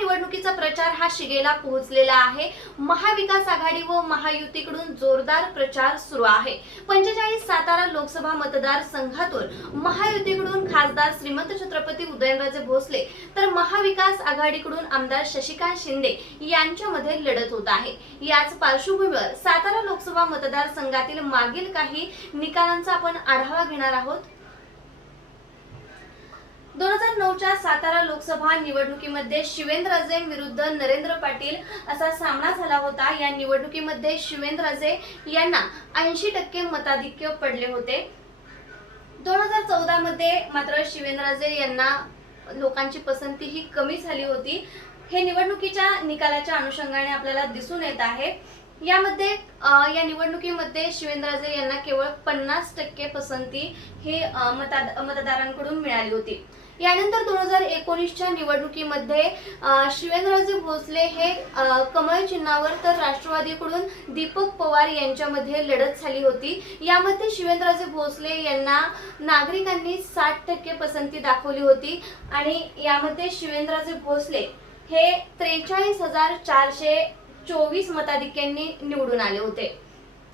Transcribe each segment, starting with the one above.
निवडणुकीचा प्रचार हा शिगेला पोहोचलेला आहे. महाविकास आघाडी व महायुतीकडून जोरदार प्रचार सुरू आहे. पंचेचाळीस सातारा लोकसभा मतदारसंघातून महायुतीकडून खासदार श्रीमंत छत्रपती उदयनराजे भोसले तर महाविकास आघाडीकडून आमदार शशिकांत शिंदे यांच्यामध्ये लढत होत आहे. याच पार्श्वभूमीवर सातारा लोकसभा मतदारसंघातील मागील काही निकालांचा आपण आढावा घेणार आहोत. दोन हजार नऊच्या सातारा लोकसभा निवडणुकीमध्ये शिवेंद्रजे विरुद्ध नरेंद्र पाटील असा सामना झाला होता. या निवडणुकीमध्ये शिवेंद्रजे यांना ऐंशी टक्के मताधिक्य पडले होते. दोन हजार चौदा मध्ये मात्र शिवेंद्रजे यांना लोकांची पसंती ही कमी झाली होती. हे निवडणुकीच्या निकालाच्या अनुषंगाने आपल्याला दिसून येत आहे. यामध्ये या निवडणुकीमध्ये शिवेंद्रजे यांना केवळ पन्नास टक्के पसंती ही मता मतदारांकडून मिळाली होती. यानंतर दोन हजार एकोणीसच्या निवडणुकीमध्ये शिवेंद्रराजे भोसले हे कमळ चिन्हावर तर राष्ट्रवादीकडून दीपक पवार यांच्यामध्ये लढत झाली होती. यामध्ये शिवेंद्रराजे भोसले यांना नागरिकांनी साठ टक्के पसंती दाखवली होती आणि यामध्ये शिवेंद्रराजे भोसले हे त्रेचाळीस हजार चारशे चोवीस मताधिक्यांनी निवडून आले होते.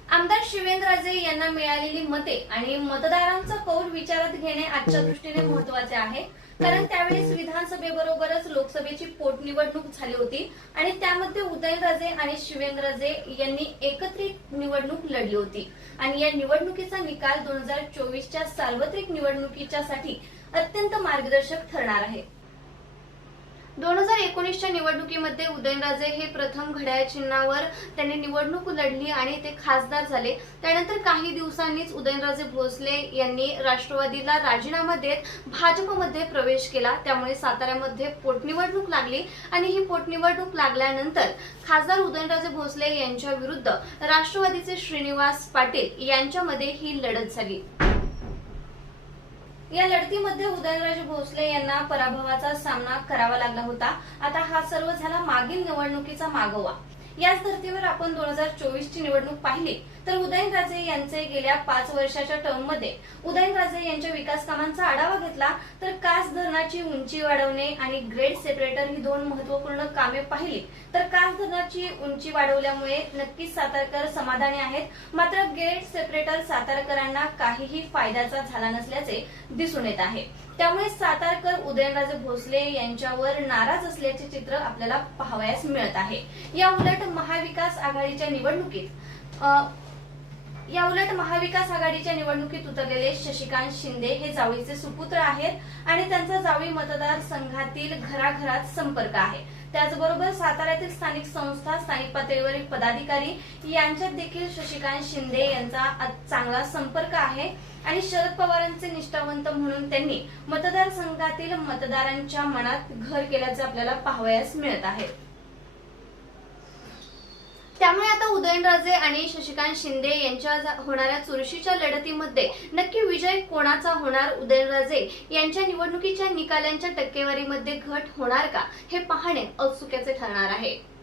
आमदार शिवेंद्रराजे यांना मिळालेली मते आणि मतदारांचा कौल विचार घेणे आजच्या दृष्टीने महत्त्वाचे आहे. कारण त्यावेळेस विधानसभेबरोबरच लोकसभेची पोटनिवडणूक झाली होती आणि त्यामध्ये उदयनराजे आणि शिवेंद्रराजे यांनी एकत्रित निवडणूक लढली होती. आणि या निवडणुकीचा निकाल दोन हजार चोवीसच्या सार्वत्रिक निवडणुकीच्या साठी अत्यंत मार्गदर्शक ठरणार आहे. दोन हजार एकोणीसच्या निवडणुकीमध्ये उदयनराजे हे प्रथम घड्याळ चिन्हावर त्यांनी निवडणूक लढली आणि ते खासदार झाले. त्यानंतर काही दिवसांनीच उदयनराजे भोसले यांनी राष्ट्रवादीला राजीनामा देत भाजपमध्ये प्रवेश केला. त्यामुळे साताऱ्यामध्ये पोटनिवडणूक लागली आणि ही पोटनिवडणूक लागल्यानंतर खासदार उदयनराजे भोसले यांच्या विरुद्ध राष्ट्रवादीचे श्रीनिवास पाटील यांच्यामध्ये ही लढत झाली. या लढतीमध्ये उदयनराजे भोसले यांना पराभवाचा सामना करावा लागला होता. आता हा सर्व झाला मागील निवडणुकीचा मागोवा. याच धर्तीवर आपण दोन हजार चोवीस ची निवडणूक पाहिली तर उदयनराजे यांचे गेल्या पाच वर्षाच्या टर्ममध्ये उदयनराजे यांच्या विकास कामांचा आढावा घेतला तर कास धरणाची उंची वाढवणे आणि ग्रेड सेपरेटर ही दोन महत्त्वपूर्ण कामे पाहिली. तर कास धरणाची उंची वाढवल्यामुळे नक्कीच सातारकर समाधानी आहेत मात्र ग्रेड सेपरेटर सातारकरांना काहीही फायद्याचा झाला नसल्याचे दिसून येत आहे. त्यामुळे सातारकर उदयनराजे भोसले यांच्यावर नाराज असल्याचे चित्र आपल्याला पाहावयास मिळत आहे. या उलट महाविकास आघाडीच्या निवडणुकीत या उलट महाविकास आघाडीच्या निवडणुकीत उतरलेले शशिकांत शिंदे हे जावळीचे सुपुत्र आहेत आणि त्यांचा जावळी मतदारसंघातील घराघरात संपर्क आहे. त्याचबरोबर साताऱ्यातील स्थानिक संस्था स्थानिक पातळीवरील पदाधिकारी यांच्यात देखील शशिकांत शिंदे यांचा चांगला संपर्क आहे. आणि शरद पवारांचे निष्ठावंत म्हणून त्यांनी मतदारसंघातील मतदारांच्या मनात घर केल्याचं आपल्याला पाहावयास मिळत आहे. त्यामुळे आता उदयनराजे आणि शशिकांत शिंदे यांच्या जा- होणाऱ्या चुरशीच्या लढतीमध्ये नक्की विजय कोणाचा होणार? उदयनराजे यांच्या निवडणुकीच्या निकालांच्या टक्केवारीमध्ये घट होणार का? हे पाहणे औत्सुक्याचे ठरणार आहे.